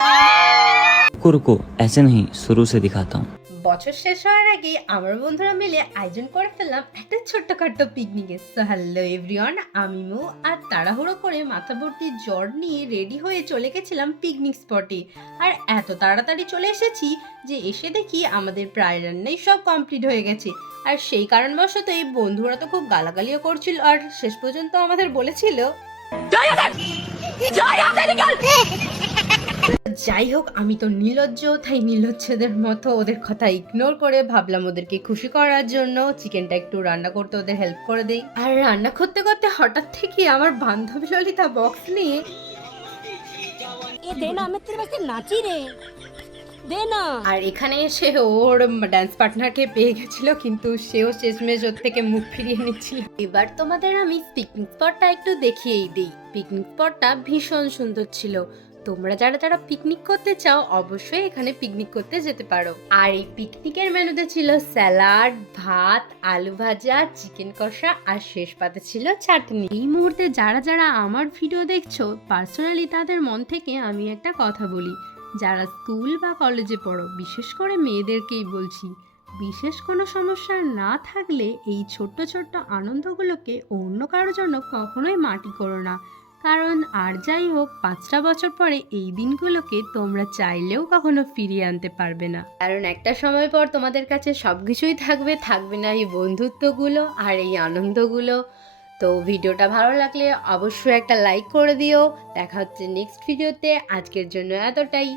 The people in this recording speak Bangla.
रुको रुको ऐसे नहीं शुरू से दिखाता हूँ। বছর শেষ হওয়ার আগে আমার বন্ধুরা মিলে আয়োজন করে ফেললাম একটা ছোট্টখাট্ট পিকনিকের। সো হ্যালো এভরিওয়ান, আমি মু আর তাড়াহুড়ো করে মাথা ভর্তি জ্বর নিয়ে রেডি হয়ে চলে গেছিলাম পিকনিক স্পটে। আর এত তাড়াতাড়ি চলে এসেছি যে এসে দেখি আমাদের প্রায় রান্নাই সব কমপ্লিট হয়ে গেছে। আর সেই কারণবশত এই বন্ধুরা তো খুব গালাগালিও করছিল আর শেষ পর্যন্ত আমাদের বলেছিল যাই হোক, আমি তো নির্লজ্জ, তাই নির্লজ্জদের মতো ওদের কথা ইগনোর করে ভাবলাম ওদেরকে খুশি করার জন্য চিকেনটা একটু রান্না করতে ওদের হেল্প করে দেই। আর রান্না করতে করতে হঠাৎ থেকে আমার বান্ধবী ললিতা বক্স নিয়ে আর এখানে এসে ওর ডান্স পার্টনারকে পেয়ে গেছিল, কিন্তু সেও শেষমেশ ওর থেকে মুখ ফিরিয়ে নিচ্ছিল। এবার তোমাদের আমি পিকনিক স্পটটা একটু দেখিয়েই দিই। পিকনিক স্পটটা ভীষণ সুন্দর ছিল। তোমরা যারা যারা পিকনিক করতে চাও অবশ্যই এখানে পিকনিক করতে যেতে পারো। আর এই পিকনিকের মেনুতে ছিল স্যালাড, ভাত, আলু ভাজা, চিকেন কষা আর শেষ পাতে ছিল চাটনি। এই মুহূর্তে যারা যারা আমার ভিডিও দেখছো, পার্সোনালি তাদের মন থেকে আমি একটা কথা বলি, যারা স্কুল বা কলেজে পড়ো, বিশেষ করে মেয়েদেরকেই বলছি, বিশেষ কোনো সমস্যা না থাকলে এই ছোট্ট ছোট্ট আনন্দগুলোকে অন্য কারোর জন্য কখনোই মাটি করো না। কারণ আর যাই হোক 5টা বছর পরে এই দিনগুলোকে তোমরা চাইলেও কখনো ফিরিয়ে আনতে পারবে না। কারণ একটা সময় পর তোমাদের কাছে সব কিছুই থাকবে না এই বন্ধুত্বগুলো আর এই আনন্দগুলো। তো ভিডিওটা ভালো লাগলে অবশ্যই একটা লাইক করে দিও। দেখা হচ্ছে নেক্সট ভিডিওতে। আজকের জন্য এতটাই।